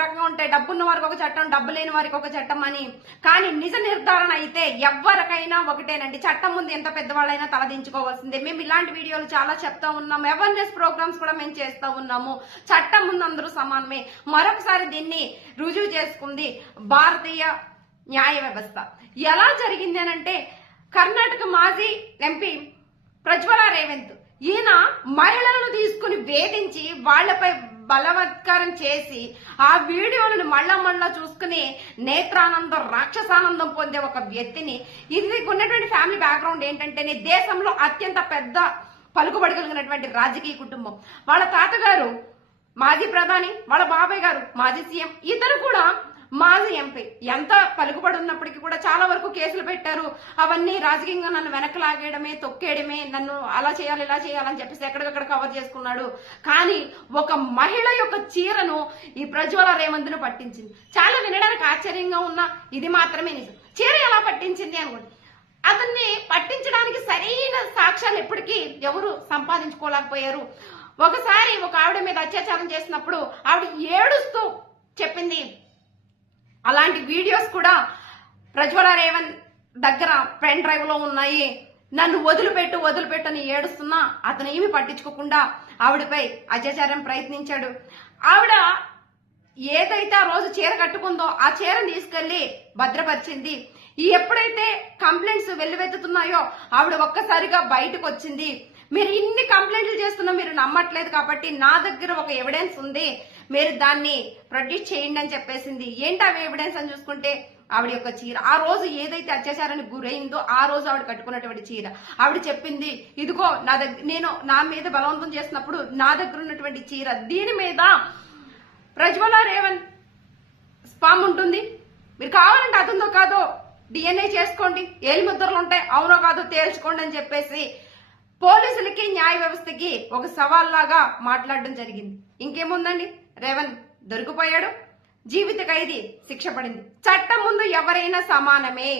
రకంగా ఉంటాయి. డబ్బున్న వారికి ఒక చట్టం, డబ్బు లేని వారికి ఒక చట్టం అని. కానీ నిజ నిర్ధారణ అయితే ఎవరికైనా ఒకటేనండి. చట్టం ముందు ఎంత పెద్దవాళ్ళైనా తలదించుకోవాల్సిందే. మేము ఇలాంటి వీడియోలు చాలా చెప్తా ఉన్నాము. అవేర్నెస్ ప్రోగ్రామ్స్ కూడా మేము చేస్తా ఉన్నాము. చట్టం ముందు అందరూ సమానమే. మరొకసారి దీన్ని రుజువు చేసుకుంది భారతీయ న్యాయ వ్యవస్థ. ఎలా జరిగింది అనంటే, కర్ణాటక మాజీ ఎంపీ ప్రజ్వల రేవంత్ ఈయన మహిళలను తీసుకుని వేధించి వాళ్లపై బలవత్కారం చేసి ఆ వీడియోలను మళ్ళా చూసుకుని నేత్రానందం, రాక్షసానందం పొందే ఒక వ్యక్తిని, ఇది ఉన్నటువంటి ఫ్యామిలీ బ్యాక్గ్రౌండ్ ఏంటంటే దేశంలో అత్యంత పెద్ద పలుకుబడి కలిగినటువంటి రాజకీయ కుటుంబం. వాళ్ళ తాతగారు మాజీ ప్రధాని, వాళ్ళ బాబాయ్ గారు మాజీ సీఎం, ఇద్దరు కూడా మాజీ ఎంపీ. ఎంత పలుకుబడి ఉన్నప్పటికీ కూడా చాలా వరకు కేసులు పెట్టారు. అవన్నీ రాజకీయంగా నన్ను వెనక్కి లాగేయడమే, తొక్కేయడమే, నన్ను అలా చేయాలి ఇలా చేయాలని చెప్పేసి ఎక్కడికక్కడ కవర్ చేసుకున్నాడు. కానీ ఒక మహిళ యొక్క చీరను ఈ ప్రజ్వల రేవంత్ను పట్టించింది. చాలా వినడానికి ఆశ్చర్యంగా ఉన్నా ఇది మాత్రమే నిజం. చీర ఎలా పట్టించింది అనుకోండి. అతన్ని పట్టించడానికి సరైన సాక్ష్యాలు ఎప్పటికీ ఎవరు సంపాదించుకోలేకపోయారు. ఒకసారి ఒక ఆవిడ మీద అత్యాచారం చేసినప్పుడు ఆవిడ ఏడుస్తూ చెప్పింది. అలాంటి వీడియోస్ కూడా ప్రజ్వల రేవంత్ దగ్గర పెన్ డ్రైవ్ లో ఉన్నాయి. నన్ను వదిలిపెట్టు అని ఏడుస్తున్నా అతను ఏమి పట్టించుకోకుండా ఆవిడపై అత్యాచారం ప్రయత్నించాడు. ఆవిడ ఏదైతే ఆ రోజు చీర కట్టుకుందో ఆ చీరను తీసుకెళ్లి భద్రపరిచింది. ఎప్పుడైతే కంప్లైంట్స్ వెల్లువెత్తుతున్నాయో ఆవిడ ఒక్కసారిగా బయటకు వచ్చింది. మీరు ఇన్ని కంప్లైంట్లు చేస్తున్నా మీరు నమ్మట్లేదు కాబట్టి నా దగ్గర ఒక ఎవిడెన్స్ ఉంది, మీరు దాన్ని ప్రొడ్యూస్ చేయండి అని చెప్పేసింది. ఏంటి అవి ఎవిడెన్స్ అని చూసుకుంటే ఆవిడ యొక్క చీర, ఆ రోజు ఏదైతే అత్యాచారానికి గురైందో ఆ రోజు ఆవిడ కట్టుకున్నటువంటి చీర. ఆవిడ చెప్పింది, ఇదిగో నా మీద బలవంతం చేసినప్పుడు నా దగ్గర ఉన్నటువంటి చీర, దీని మీద ప్రజ్వల రేవంత్ స్పామ్ ఉంటుంది, మీరు కావాలంటే అతనితో కాదో డిఎన్ఏ చేసుకోండి, ఏలి ముద్రలు ఉంటాయి, అవునో కాదో తేల్చుకోండి అని చెప్పేసి పోలీసులకి న్యాయ వ్యవస్థకి ఒక సవాల్లాగా మాట్లాడడం జరిగింది. ఇంకేముందండి, రేవంత్ దొరికిపోయాడు, జీవిత ఖైదీ శిక్ష పడింది. చట్టం ముందు ఎవరైనా సమానమే.